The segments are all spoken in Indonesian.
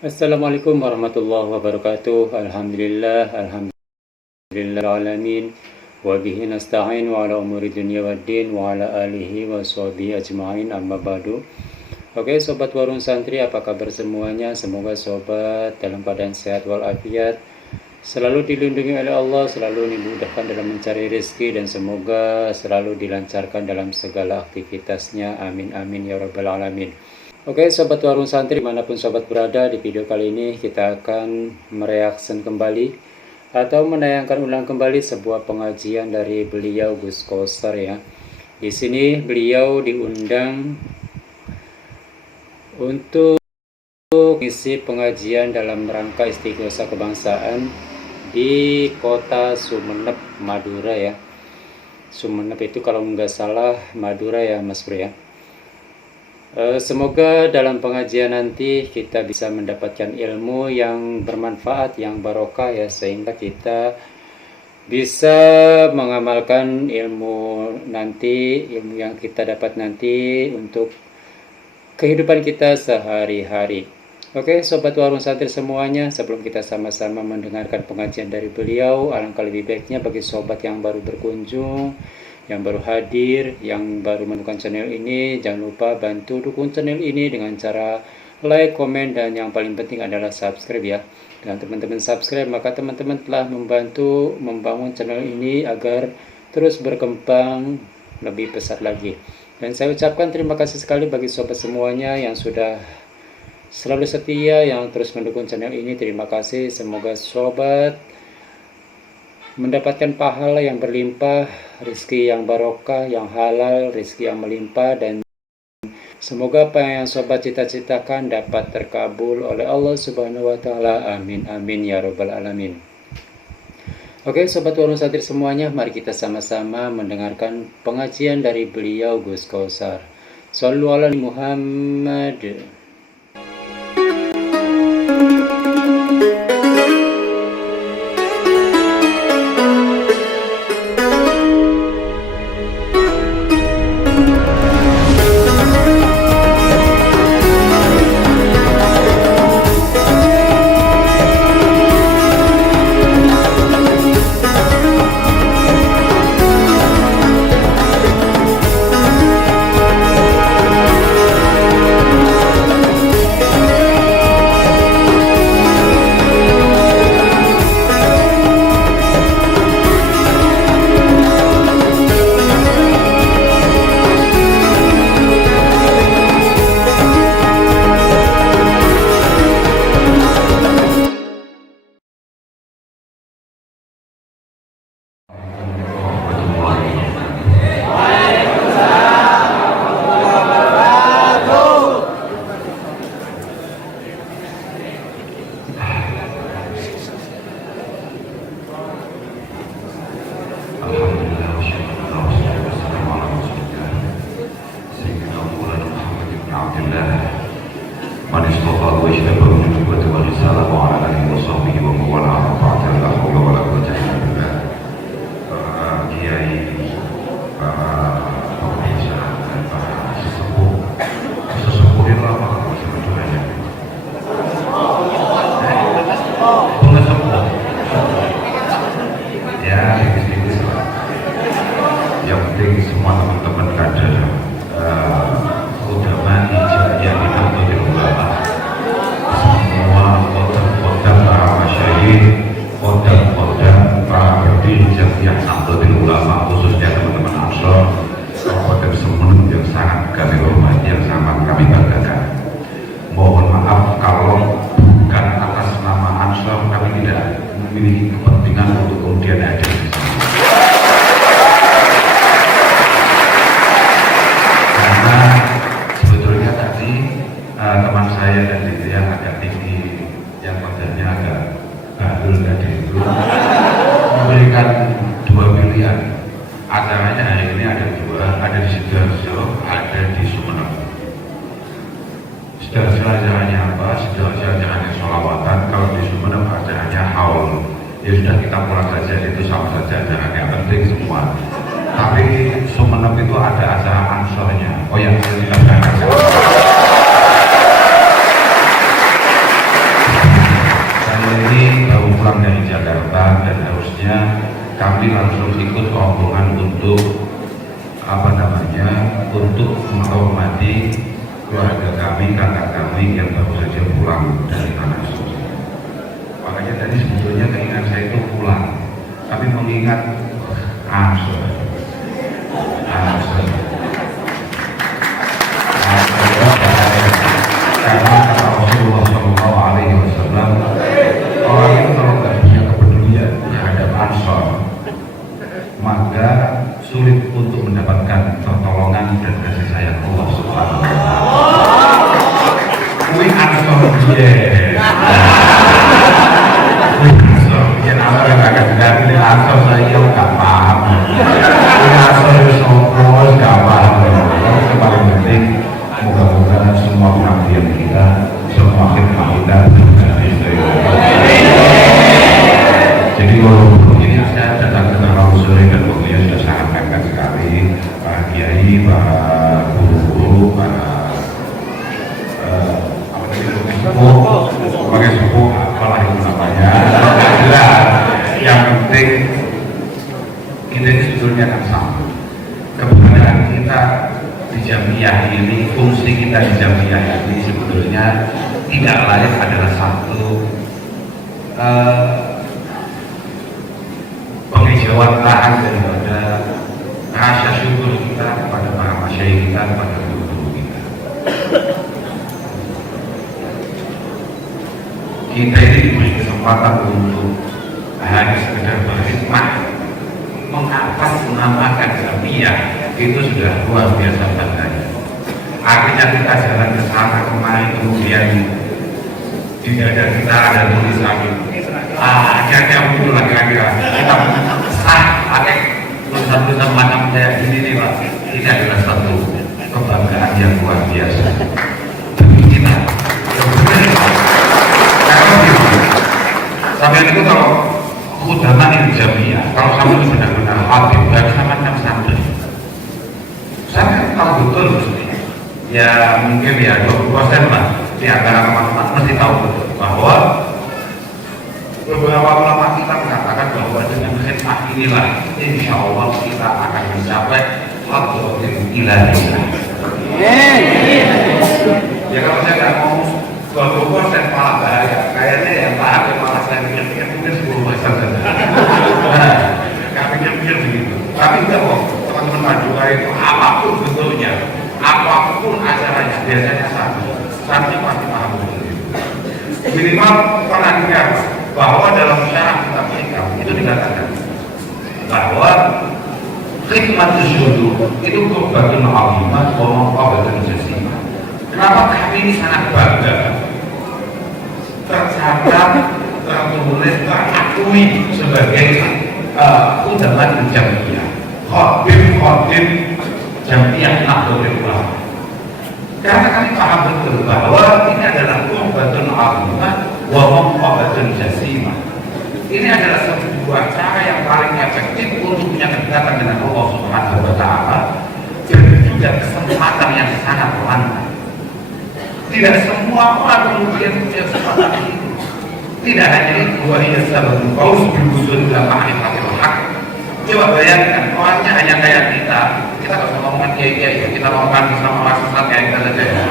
Assalamualaikum warahmatullahi wabarakatuh. Alhamdulillahirrahmanirrahim. Wa bihi nasta'in wa ala umuri dunya waddin wa ala alihi wa sahbihi ajma'in amma ba'du. Oke, sobat warung santri, apa kabar semuanya? Semoga sobat dalam keadaan sehat walafiat, selalu dilindungi oleh Allah, selalu dimudahkan dalam mencari rezeki, dan semoga selalu dilancarkan dalam segala aktivitasnya. Amin amin ya rabbal alamin. Oke, sobat warung santri, dimanapun sobat berada, di video kali ini kita akan mereaksi kembali atau menayangkan ulang kembali sebuah pengajian dari beliau Gus Koster ya. Di sini beliau diundang untuk mengisi pengajian dalam rangka Istighosah Kebangsaan di kota Sumeneb, Madura ya. Sumeneb itu kalau nggak salah Madura ya Mas Bro ya. Semoga dalam pengajian nanti kita bisa mendapatkan ilmu yang bermanfaat, yang barokah ya, sehingga kita bisa mengamalkan ilmu nanti, ilmu yang kita dapat nanti untuk kehidupan kita sehari-hari. Oke, sobat warung santri semuanya, sebelum kita sama-sama mendengarkan pengajian dari beliau, alangkah lebih baiknya bagi sobat yang baru berkunjung, yang baru hadir, yang baru menemukan channel ini, jangan lupa bantu dukung channel ini dengan cara like, komen, dan yang paling penting adalah subscribe ya. Dengan teman-teman subscribe, maka teman-teman telah membantu membangun channel ini agar terus berkembang lebih besar lagi. Dan saya ucapkan terima kasih sekali bagi sobat semuanya yang sudah selalu setia, yang terus mendukung channel ini. Terima kasih, semoga sobat mendapatkan pahala yang berlimpah, rezeki yang barokah, yang halal, rezeki yang melimpah, dan semoga apa yang sobat cita-citakan dapat terkabul oleh Allah Subhanahu wa Ta'ala. Amin amin ya rabbal alamin. Oke, sobat warung santri semuanya, mari kita sama-sama mendengarkan pengajian dari beliau Gus Koster. Shallu ala Muhammad. pulang dari Jakarta dan harusnya kami langsung ikut rombongan untuk untuk menghormati keluarga kami, kakak kami yang baru saja pulang dari tanah suci. Makanya tadi sebetulnya keinginan saya itu pulang, tapi mengingat karena kata Rasulullah SAW, orang itu kalau nggak punya kepedulian terhadap ansor, maka sulit untuk mendapatkan pertolongan dan kasih sayang Allah Subhanahu wa Ta'ala. Kuwi ansor piye? Ya nama kakak dari ini ansor saya nggak paham. Ini ansor itu sopo nggak paham. Yang paling penting moga-moga semua pengabdian kita, semua khidmat kita berjalan. Jadi kalau ini saya datang ke Tanah Sore dan beliau sudah sangat mepet sekali, para kiai, para guru-guru, para sebagai sepuh, apalah itu namanya. Yang penting kita ini sebetulnya kan sama. Keberadaan kita di Jamiah ini, fungsi kita di Jamiah ini sebetulnya tidak lain adalah satu penghijauan lahan daripada rasa syukur kita kepada para masyayikh kita, kepada guru-guru kita. Kita ini diberi kesempatan untuk hanya sekedar berkhidmat, mengatasnamakan Jamiah, itu sudah luar biasa bangganya. Akhirnya kita jalan ke sana kemari, kemudian di dada kita ada tulisan akhirnya muncul lagi kita pakai tulisan-tulisan macam kayak ini nih Pak. Ini adalah satu kebanggaan yang luar biasa bagi kita. Karena sampai itu kalau khudamah di Jamiah, kalau sampai benar-benar habib dan semacam santri, saya tahu betul ya, mungkin ya 20% lah di antara teman-teman mesti tahu betul bahwa beberapa ulama kita mengatakan bahwa dengan khidmat inilah insya Allah kita akan mencapai hadratul ilahiyah. Ya kalau saya nggak mau 20% malah bahaya, kayaknya yang tahan malah saya pikir-pikir mungkin 10% saja. Nah, nggak pikir-pikir begitu. Tapi enggak kok, teman-teman Madura itu apapun bentuknya, apapun acaranya biasanya satu pasti paham betul. Minimal pernah dengar bahwa dalam syarah kitab hikam itu dikatakan bahwa khidmat syukur itu qurbatun 'azimah wa maqabatun jasimah. Kenapa kami ini sangat bangga tercatat, tertulis, terakui sebagai khudamah Jamiah, khadim Jamiah Nahdlatul Ulama. Karena kami paham betul bahwa ini adalah qurbatun 'azimah wa maqabatun jasimah. Ini adalah sebuah cara yang paling efektif untuk punya kedekatan dengan Allah Subhanahu wa Ta'ala, dan juga kesempatan yang sangat langka. Tidak semua orang kemudian punya kesempatan itu. Tidak hanya itu, wahiyya sababul fauz bil wusul ila ma'rifatil haq. Coba bayangkan, orangnya hanya kayak kita nggak usah ngomongin kiai-kiai, kita ngomongin sama masyarakat kayak kita saja.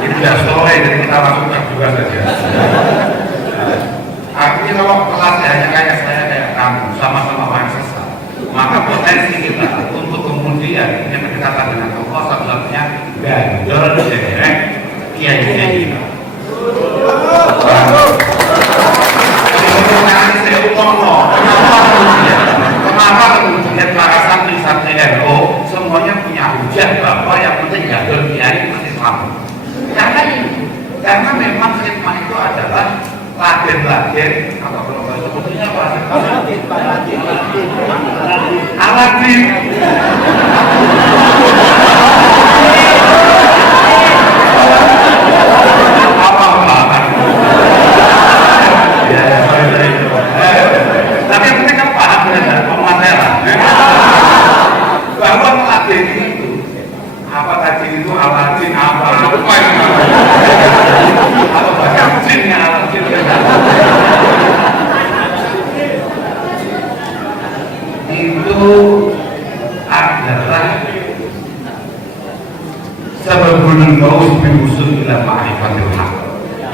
Ini sudah sore, jadi kita masukkan juga saja. Artinya kalau kelasnya hanya kayak saya, kayak kamu, sama-sama orang sesat, maka potensi kita untuk kemudian punya kedekatan dengan Allah satu-satunya gandol derek kiai-kiai kita. Kenapa kemudian para santri-santri NU semuanya punya hujah bahwa yang penting gandol kiai masih sama? Karena memang khidmah itu adalah laden-laden atau kalau sebetulnya apa? Aladin. Tapi yang penting kan paham dengan pemateran bahwa Aladin itu apa tadi itu Aladin apa atau bahkan jinnya Aladin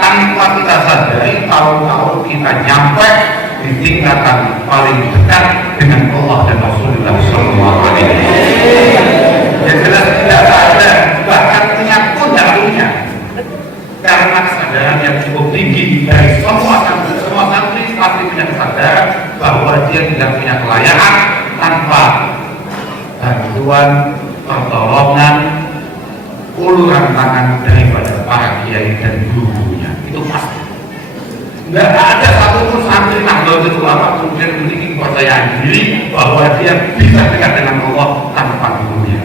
tanpa kita sadari tahu-tahu kita nyampe di tingkatan paling dekat dengan Allah dan Rasulullah SAW. Yang jelas tidak ada, bahkan niat pun tidak punya, karena kesadaran yang cukup tinggi dari semua santri pasti punya kesadaran bahwa dia tidak punya kelayakan tanpa bantuan, pertolongan, uluran tangan daripada para kiai dan gurunya. Itu pasti. Tidak ada satupun santri Nahdlatul Ulama kemudian memiliki kepercayaan diri bahwa dia bisa dekat dengan Allah tanpa gurunya.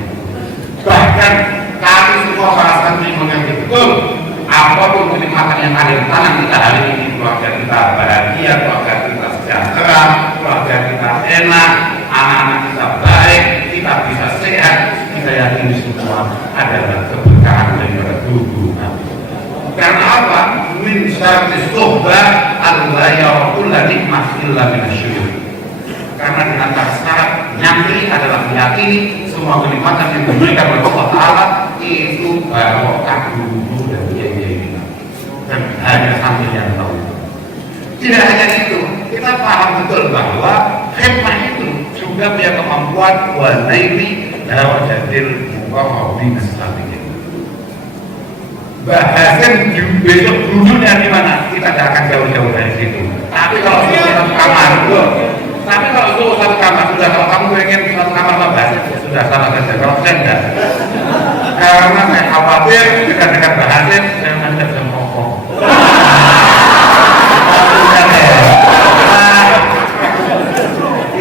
Bahkan kami semua para santri mengerti betul apapun kenikmatan yang ada di tangan kita hari ini, keluarga kita bahagia, keluarga kita sejahtera, keluarga kita enak, anak-anak kita baik, kita bisa sehat, kita yakini semua adalah keberkahan daripada guru kami. Karena apa? Min syarti sohbah Allah ya'ukulla nikmah illa minasyukur. Karena di antara syarat nyantri adalah meyakini semua kenikmatan yang diberikan oleh Allah Ta'ala itu barokah guru dan kiai kita. Dan hanya santri yang tahu. Tidak hanya itu, kita paham betul bahwa hikmah itu juga punya kemampuan wanaili darajatil muqarrabin as-sabiqin. Bahasan besok duduknya di mana kita tidak akan jauh-jauh dari situ. Tapi kalau suruh satu kamar, sudah, kalau kamu pengen satu kamar membahas, sudah sama saja. Kalau saya enggak, karena saya khawatir dekat-dekat bahasan saya nanti bisa merokok.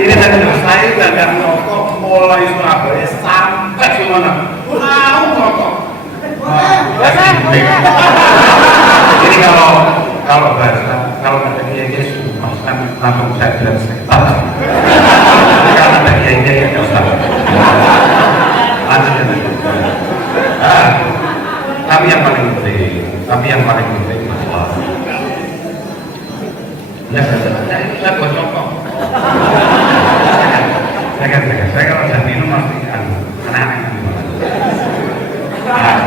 Ini saya sudah nggak merokok mulai Surabaya sampai Sumenep. Mau merokok. Jadi kalau bahasa kalau ada kiai sumpah kan langsung saya bilang sekitar. Kalau ada kiai yang nggak usah. Tapi yang paling penting bahwa saya buat contoh. Saya kalau sudah minum pasti anak-anak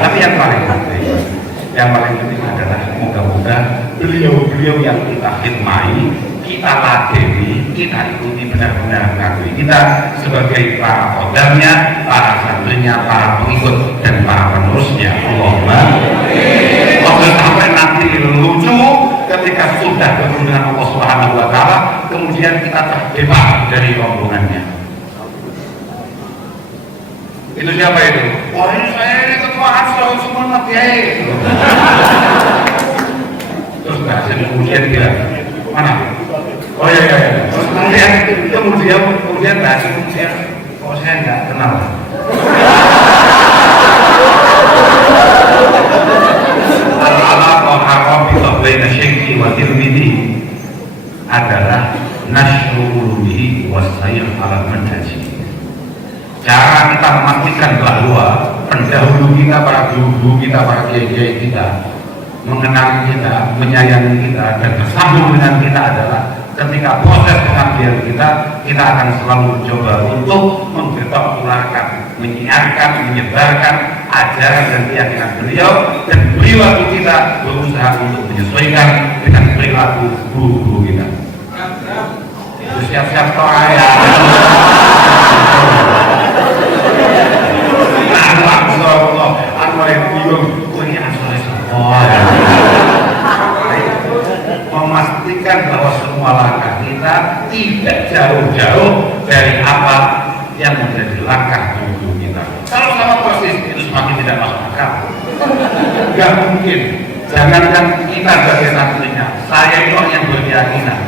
tapi yang paling penting adalah moga-moga beliau-beliau yang kita khidmai, kita ladeni, kita ikuti benar-benar mengakui kita sebagai para kodamnya, para santrinya, para pengikut dan para penerusnya. Allahumma sampai nanti lucu ketika sudah bertemu dengan Allah Subhanahu wa Ta'ala, kemudian kita terjebak dari rombongannya. Itu siapa itu? Oh ini saya ini ketua Ansor semua kiai. Terus bahasa kemudian bilang mana? Oh iya. Terus kemudian bahasa kemudian oh saya nggak kenal. Al-alaqah arabiyah baina syekhi wa tirmidhi adalah nashru bihi wa sayr ala manhaji. Cara kita memastikan bahwa pendahulu kita, para guru kita, para kiai kita mengenal kita, menyayangi kita dan bersambung dengan kita adalah ketika proses pengabdian kita akan selalu mencoba untuk memberitahukan, menyiarkan, menyebarkan ajaran dan keyakinan beliau, dan perilaku kita berusaha untuk menyesuaikan dengan perilaku guru kita. Siap-siap ya. Memastikan bahwa semua langkah kita tidak jauh-jauh dari apa yang menjadi langkah guru kita. Kalau sama persis itu semakin tidak masuk akal. Gak mungkin. Jangankan kita sebagai santrinya, saya itu yang berkeyakinan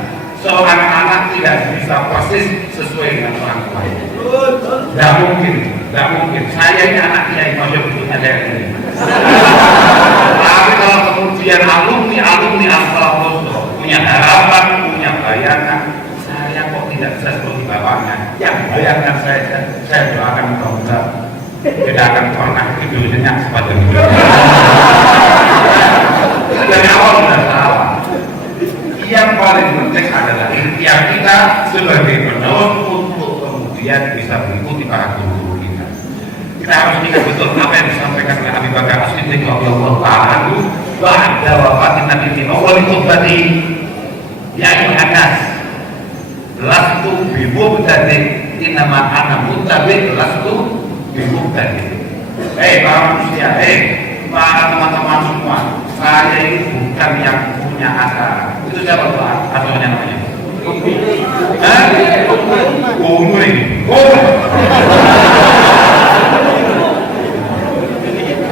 seorang anak tidak bisa persis sesuai dengan orang lain. Gak mungkin. Saya ini anak kiai masih butuhnya dari ini. Tapi kalau kemudian alumni Al-Falaqah punya harapan, punya bayangan, saya kok tidak bisa seperti bapaknya. Yang bayangan saya doakan semoga tidak akan pernah tidurnya seperti itu. Dari awal sudah salah. Yang paling penting adalah ikhtiar kita sebagai penerus untuk kemudian bisa mengikuti para guru kita. Kita harus ingat betul apa yang disampaikan oleh Abi Bakar As-Siddiq radhiyallahu ta'ala anhu, ba'da wafatin Nabi fi awal khutbati ya ayyuhan nas lastu bi mubtadi innama ana muttabi lastu bi mubtadi. Para manusia, para teman-teman semua, saya ini bukan yang punya akal. Itu siapa Pak? Atau namanya? Umri.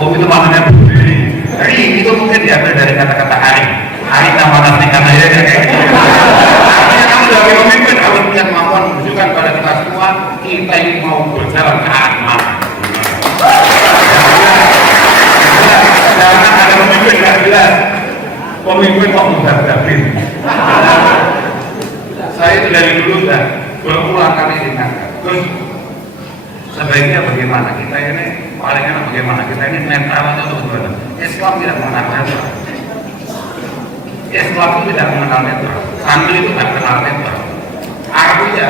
Itu maknanya berdiri. Hari itu mungkin diambil dari kata-kata hari. Hari nama nasi kata ya kayak gitu. Artinya kamu sebagai pemimpin harus punya kemampuan menunjukkan pada kita semua kita ini mau berjalan ke arah mana. Jangan ada pemimpin nggak jelas. Pemimpin kok mudahkan. Saya itu dari dulu sudah berulang kali diingatkan. Terus sebaiknya bagaimana kita ini paling enak bagaimana kita ini netral atau bagaimana? Islam tidak mengenal netral. Islam itu tidak mengenal netral. Santri itu tidak mengenal netral. Artinya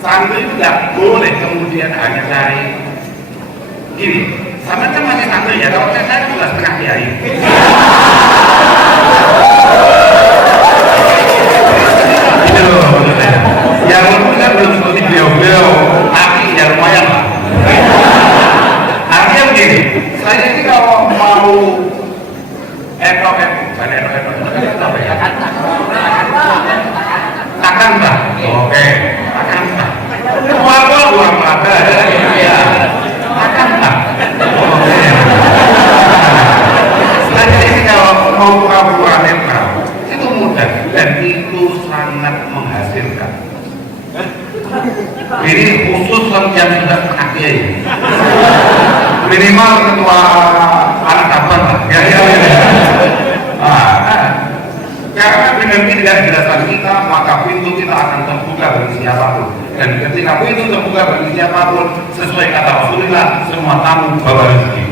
santri itu tidak boleh kemudian hanya cari gini. Sama kan masih santri ya. Kalau saya juga setengah kiai. Itu loh menurut saya. Ya walaupun saya belum seperti beliau-beliau, tapi ya lumayan lah. Artinya begini, saya ini kalau mau apa ya? Akan tak? Oke, akan tak. Apa buang mata? Ya, akan tak? Oke. Saya ini kalau mau pura-pura netral itu mudah dan itu sangat menghasilkan. Ini khusus yang sudah kaki minimal ketua anak kapan lah ya. Karena dengan tidak jelaskan kita maka pintu kita akan terbuka bagi siapapun dan ketika pintu terbuka bagi siapapun sesuai kata Rasulullah semua tamu bawa rezeki.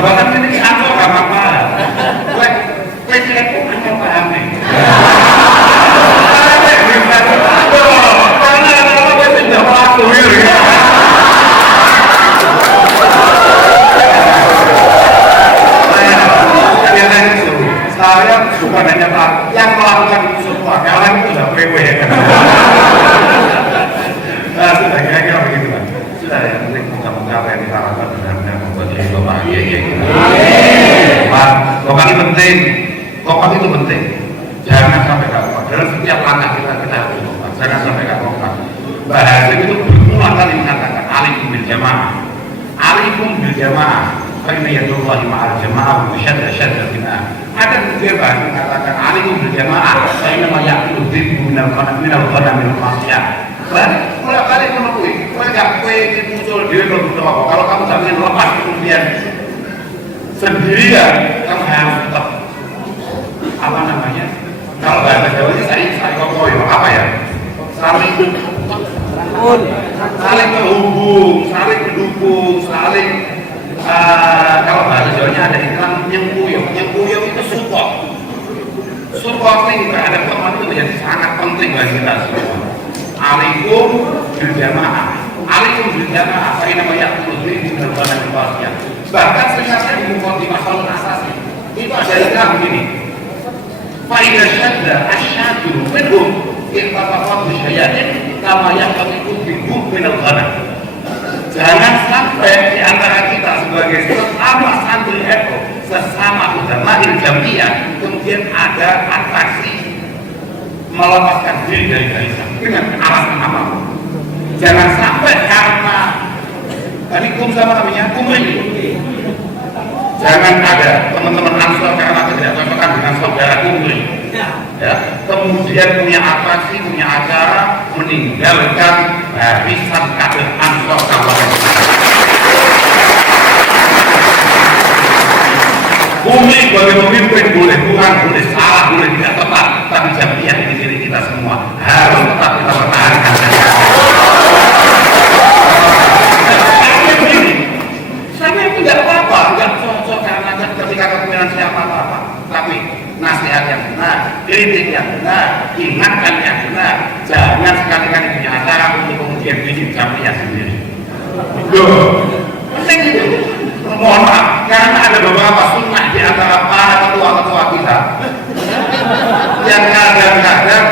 Bahkan ini kantor apa-apa presiden publik yang paham nih. Karena apa-apa tidak pelaku ya. Saya bukan hanya yang melakukan itu semua, karena itu sudah PW ya kan. Sudah kira-kira begitu kan. Sudah ya, penting moga-moga apa yang kita lakukan benar-benar membuat kita bahagia ya. Kompak itu penting, kompak itu penting. Jangan sampai kompak. Dalam setiap langkah kita harus kompak. Jangan sampai kompak. Bahasa itu berulang kali mengatakan alaikum bil jamaah, alaikum bil jamaah. Karena ya Allah ma'al jamaah musyadda bina. Ada juga bahasa mengatakan alaikum bil jamaah. Saya nama ya'kulu dhibu minal ghanam minal masyad. Dan mulai kali menekui, kue gak kue muncul diri kalau kalau kamu tak ingin lepas kemudian sendirian, kamu harus tetap apa namanya? Kalau bahasa Jawa ini saya kokoyo apa ya? Saling terhubung, saling mendukung, saling kalau bahasa Jawanya ada istilah nyengkuyung itu supporting terhadap teman itu menjadi sangat penting bagi kita semua. Alaikum bil jamaah, alaikum bil jamaah. Saya namanya Kudri di dalam bahasa. Bahkan sebenarnya di mukadimah al asasi itu ada istilah begini. Faidah syadda asyadu minhum iqtatafat bisyayatin kama yaqtatiku bihum minal ghanam. Jangan sampai di antara kita sebagai sesama santri itu, sesama ulama jamiah kemudian ada atraksi melepaskan diri dari barisan dengan alasan apapun. Jangan sampai karena tadi sama namanya kumri. Jangan ada teman-teman Ansor karena tidak cocokan dengan saudara kumri. Ya, kemudian punya atraksi, punya acara meninggalkan barisan kader Ansor kabupaten. Kumri sebagai pemimpin boleh kurang, boleh salah, boleh tidak tepat, tapi jamiah ini diri kita semua harus tetap kita pertahankan. Saya tidak apa-apa, nggak cocok karena ketika kepemimpinan siapa apa, tapi nasihat yang benar, kritik yang benar, ingatkan yang benar. Jangan sekali-kali punya acara untuk kemudian bikin jamiah sendiri. Loh, penting itu. Mohon maaf, karena ada beberapa sunnah di antara para ketua-ketua kita yang kadang-kadang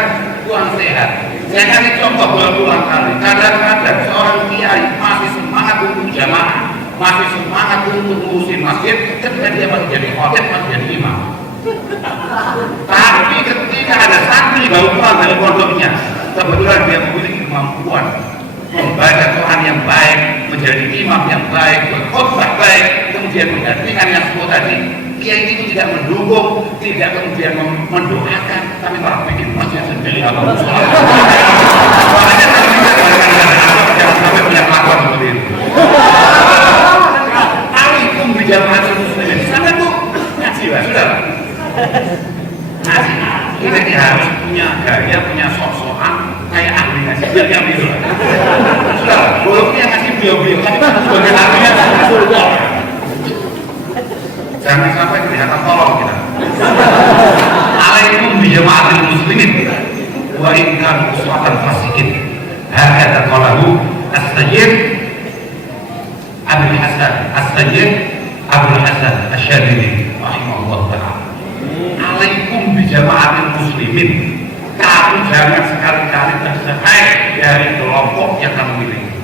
kurang sehat. Saya kasih contoh berulang kali. Kadang-kadang seorang kiai masih semangat untuk jamaah, masih semangat untuk ngurusin masjid, ketika dia masih jadi khotib, masih jadi imam. Tapi ketika ada santri baru pulang dari pondoknya, kebetulan dia memiliki kemampuan membaca Quran yang baik, menjadi imam yang baik, berkhutbah baik, kemudian menggantikan yang sebut tadi. Kiai itu tidak mendukung, tidak kemudian mendoakan, tapi malah bikin masjid sendiri atau musola. Makanya kami minta jangan sampai punya kelakuan seperti itu. Alikum di jamaah muslimin, sana tuh ngaji lah, sudah. Ngaji, kita ini harus punya gaya, punya sok-sokan kayak ahli ngaji, biar gitu. Sudah, walaupun yang ngasih beliau-beliau, tapi sebagai ahlinya surga. Jangan sampai kelihatan tolong kita. Alaikum bi jama'atil muslimin wa in kanu uswatan fasikin. Hakata qalahu as-sayyid Abdul Hasan Abdul Hasan Asy-Syadzili rahimahullah taala. Alaikum bi jama'atil muslimin. Kamu jangan sekali-kali tersesat dari kelompok yang kamu miliki.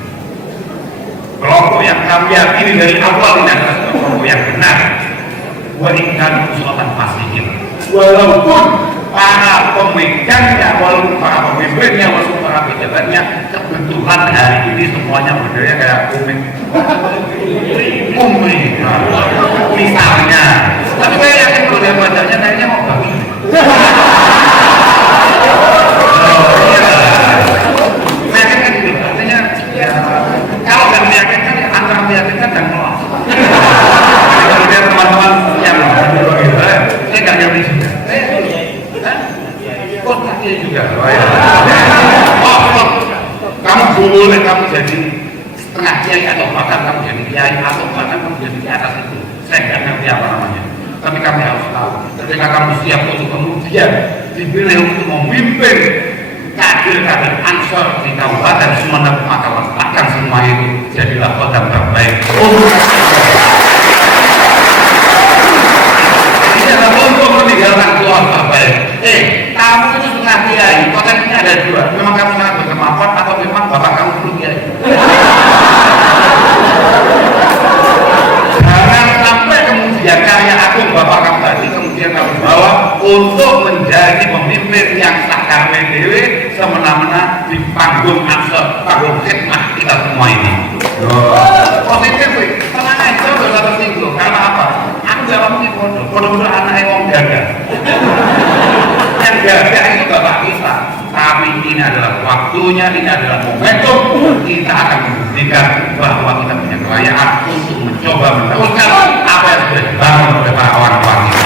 Kelompok yang kamu yakini dari awal ini adalah kelompok yang benar. Wa'inkan usulatan pasikin, walaupun para pemegangnya, walaupun para pemimpinnya, walaupun para pejabatnya kebetulan hari ini semuanya berdaya kayak ummi misalnya. Tapi saya yakin kalau dia bacanya kayaknya mau bagus. Meyakinkan gitu, artinya ya, kalau nggak meyakinkan ya antara meyakinkan dan menolak. Kemudian teman-teman yang saya nggak ngerti juga. Kok kaki juga? Oh, kamu boleh kamu jadi setengah kiai atau bahkan kamu jadi kiai atau bahkan kamu jadi di atas itu. Saya nggak ngerti apa namanya. Tapi kami harus tahu. Ketika kamu siap untuk kemudian dipilih untuk memimpin kader-kader Ansor di Kabupaten Sumeneb, maka letakkan semua itu jadilah kota terbaik. Untuk meninggalkan keluarga baik. Kamu itu setengah kiai, potensinya ada dua. Memang kamu sangat berkemampuan atau memang bapak kamu belum kiai. Jangan sampai kemudian karya agung bapak kamu tadi kemudian kamu bawa untuk menjadi pemimpin yang sakar dewe semena-mena di panggung Ansor, panggung khidmah kita semua ini. Positif, tenang aja, gak usah tersinggung. Karena apa? Aku gak ngomongin bodoh anaknya ngomong gagah. Yang gagah itu bapak kita. Tapi ini adalah waktunya, ini adalah momentum kita akan membuktikan bahwa kita punya kekayaan untuk mencoba meneruskan apa yang sudah dibangun oleh para orang-orang kita.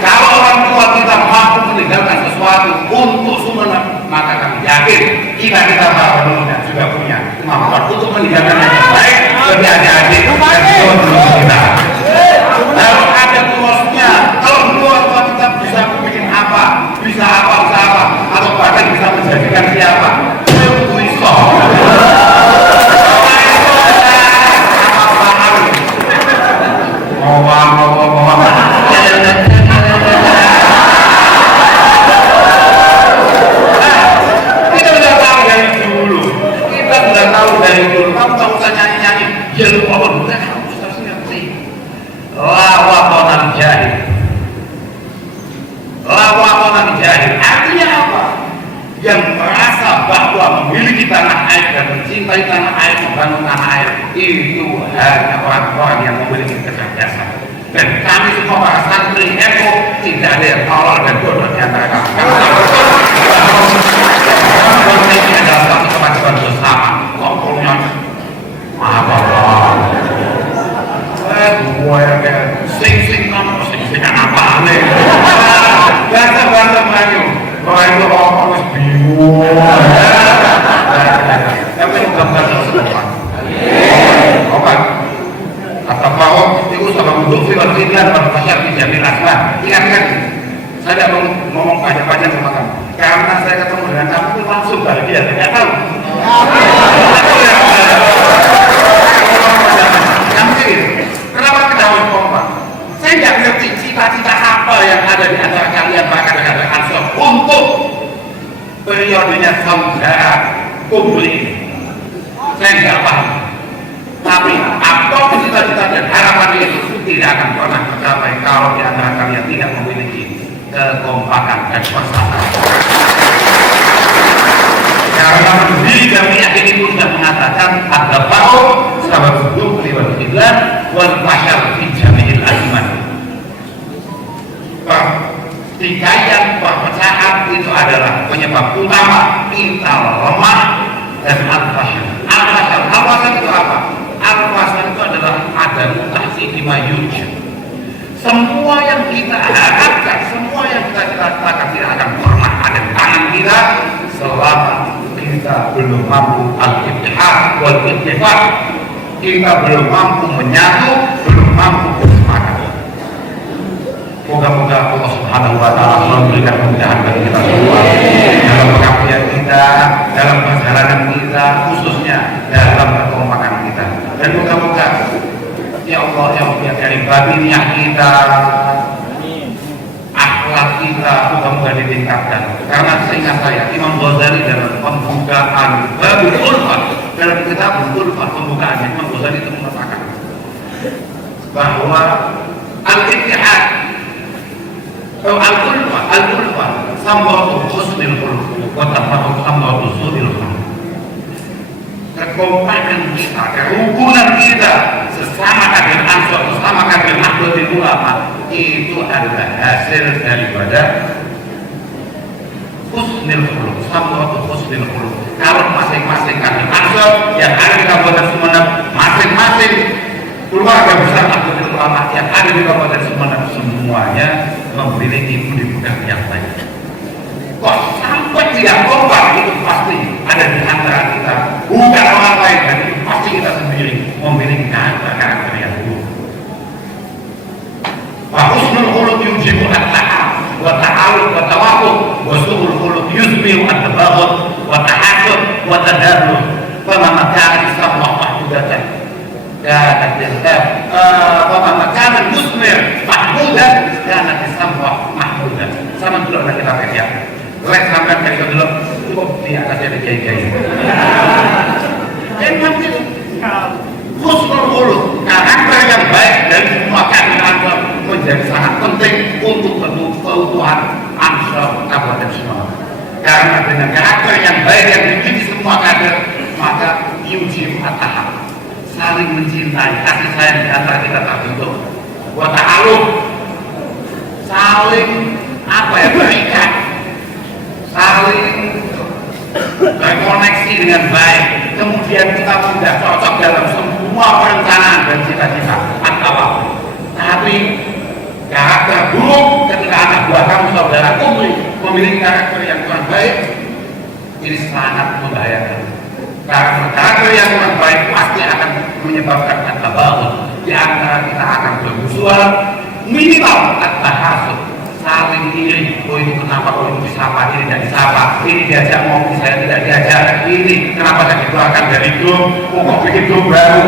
Kalau orang tua kita mampu meninggalkan sesuatu untuk Sumeneb, maka kami yakin kita para penulisnya juga punya kemampuan untuk meninggalkan yang baik bagi adik-adik dan teman-teman kita. Harus ada terusnya. Kalau tua kita bisa bikin apa, bisa apa, atau bahkan bisa menjadikan siapa? Artinya apa? Yang merasa bahwa memiliki tanah air dan mencintai tanah air, membangun tanah air itu hanya orang-orang yang memiliki kecerdasan. Dan kami semua para santri Eko tidak ada yang tolol dan bodoh di antara kami. Karena ini adalah satu kewajiban bersama. Kompolnya apa? Gue sing apa aneh? Bahasa Melayu. Kalau itu orang harus bingung. Tapi itu gambar semua. Oke. Kata Pak itu sama duduk film ini pada pasar tidak dirasa. Ingatkan Saya tidak mau ngomong banyak-banyak sama kamu, karena saya ketemu dengan kamu itu langsung bahagia. Saya nggak tahu. Kamu sih, kenapa ketahui kompak? Saya nggak ngerti cita-cita apa yang ada di antara kalian, bahkan ada Ansor untuk periodenya saudara kumpul ini. Saya nggak paham. Tapi apa cita-cita dan harapan itu tidak akan pernah tercapai kalau di antara kalian tidak memiliki kekompakan dan persatuan. Karena pendiri jamiah ini pun sudah mengatakan ada bau sahabat hidup lewat Islam wal masyar di jami'il aliman. Pertikaian perpecahan itu adalah penyebab utama kita lemah dan al-fasyar. Al-fasyar itu apa? Al-fasyar itu adalah ada mutasi di mayuj. Semua yang kita harapkan, semua yang kita katakan tidak akan pernah ada di tangan kita selama kita belum mampu al-ittihad wal ittifaq. Kita belum mampu menyatu, belum mampu bersepakat. Moga-moga Allah Subhanahu wa taala memberikan kemudahan bagi kita semua dalam pengabdian kita, dalam perjalanan kita, khususnya dalam kekompakan kita. Dan moga-moga ya Allah yang dari batiniah kita, akhlak kita, moga-moga ditingkatkan. Karena seingat saya Imam Ghazali dalam pembukaan Babul Ulfah, dalam kitab Ulfah pembukaannya Imam Ghazali itu mengatakan bahwa al-ittihad al-ulfah samawatu husnil khuluq wa tafahum samawatu su'il khuluq. Kekompakan kita, kerukunan kita sesama kader Ansor, sesama kader Nahdlatul Ulama itu adalah hasil daripada husnil khuluq, samawatu husnil khuluq. Kalau masing-masing kader Ansor yang ada di Kabupaten Sumeneb, masing-masing keluarga besar Nahdlatul Ulama yang ada di Kabupaten Sumeneb, semuanya memiliki pendidikan yang baik. Kok sampai tidak kompak, itu pasti ada di antara kita, bukan orang lain, dan itu pasti kita sendiri memiliki karakter yang buruk. Wa husnul khuluq yujibu at-ta'am wa ta'alluq wa tawakkul wa su'ul khuluq yusbihu at-tabaghut wa tahasud wa tadallul. Fa man kana istamah mahdudatan kanat al-hab wa man kana musmir mahmudan kanat istamah mahmudan. Sama dulu kita lihat. Lek sampai dari dulu cukup di atasnya ada kiai-kiai. Emang itu husnul khuluq, karakter yang baik dari semua kader Ansor menjadi sangat penting untuk keutuhan Ansor Kabupaten Sumeneb. Karena dengan karakter yang baik yang dimiliki semua kader, maka yujib at-tahab, saling mencintai, kasih sayang di antara kita terbentuk. Wa ta'alluq, saling berikat, saling berkoneksi dengan baik. Kemudian kita sudah cocok dalam semua perencanaan dan cita-cita atau tapi karakter buruk ketika anak buah kamu saudara memiliki karakter yang kurang baik, ini sangat membahayakan. Karakter yang kurang baik pasti akan menyebabkan at-tabaghut, di antara kita akan bermusuhan, minimal at-tahasud, saling iri. Oh itu kenapa kau itu disapa, ini tidak disapa, ini diajak ngopi saya tidak diajak, ini kenapa saya dikeluarkan dari grup, kok bikin grup baru,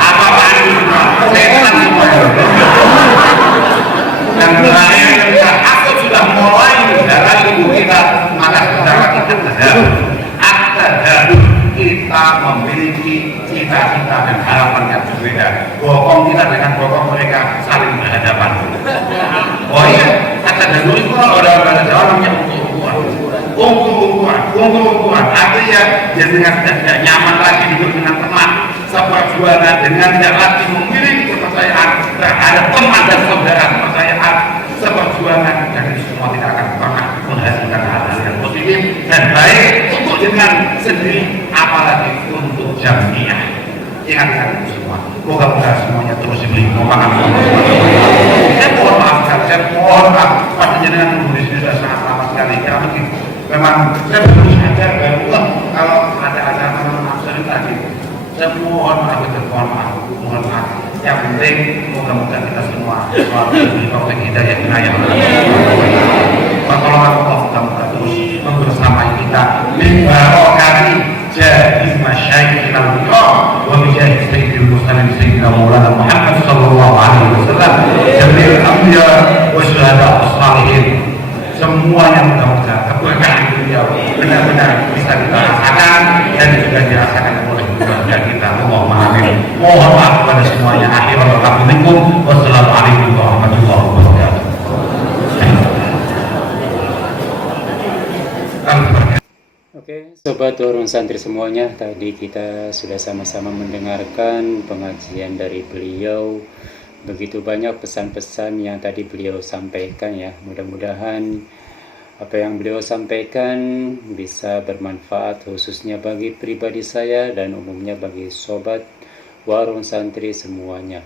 apa-apaan itu semua, setan semua. Dan terakhir aku sudah mulai mendarat ibu kita, maka saudara kita kita memiliki cita-cita dan harapan yang berbeda. Bokong kita dengan bokong mereka saling berhadapan. Oh iya, kata dahulu itu orang bahasa Jawa namanya ungku-ungkuan. Artinya dia dengan tidak nyaman lagi hidup dengan teman, seperjuangan dengan tidak lagi memiliki kepercayaan terhadap teman dan saudara, kepercayaan seperjuangan, dan itu semua tidak akan pernah menghasilkan hal-hal yang positif dan baik untuk dengan sendiri, apalagi untuk jamiah. Ingat itu semua. Moga-moga semuanya terus diberi pemahaman. Saya mohon maaf, pada jenengan menulis sudah sangat lama sekali. Karena begitu, memang saya baru sadar bahwa kalau ada acara maaf tadi, saya mohon maaf. Yang penting moga-moga kita semua selalu diberi taufik hidayah inayah. Pertolongan Allah moga-moga terus membersamai kita. Min barokati jadi masyayikh al-kiram wa bijah sayyidil mursalin sayyidina maulana Muhammad sallallahu alaihi wasallam jami'il anbiya wa syuhada was-salihin. Semuanya mudah-mudahan keberkahan beliau benar-benar bisa kita rasakan dan juga dirasakan oleh keluarga kita. Allahumma amin. Mohon maaf kepada semuanya. Akhirul kafikum. Wassalamualaikum warahmatullahi wabarakatuh. Oke, sobat warung santri semuanya, tadi kita sudah sama-sama mendengarkan pengajian dari beliau. Begitu banyak pesan-pesan yang tadi beliau sampaikan ya. Mudah-mudahan apa yang beliau sampaikan bisa bermanfaat khususnya bagi pribadi saya dan umumnya bagi sobat warung santri semuanya.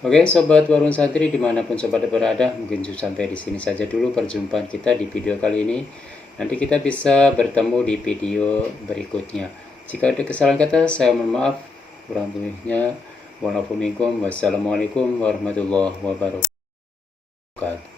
Oke, sobat warung santri dimanapun sobat berada, mungkin sampai di sini saja dulu perjumpaan kita di video kali ini. Nanti kita bisa bertemu di video berikutnya. Jika ada kesalahan kata, saya mohon maaf. Kurang lebihnya, wassalamualaikum warahmatullahi wabarakatuh.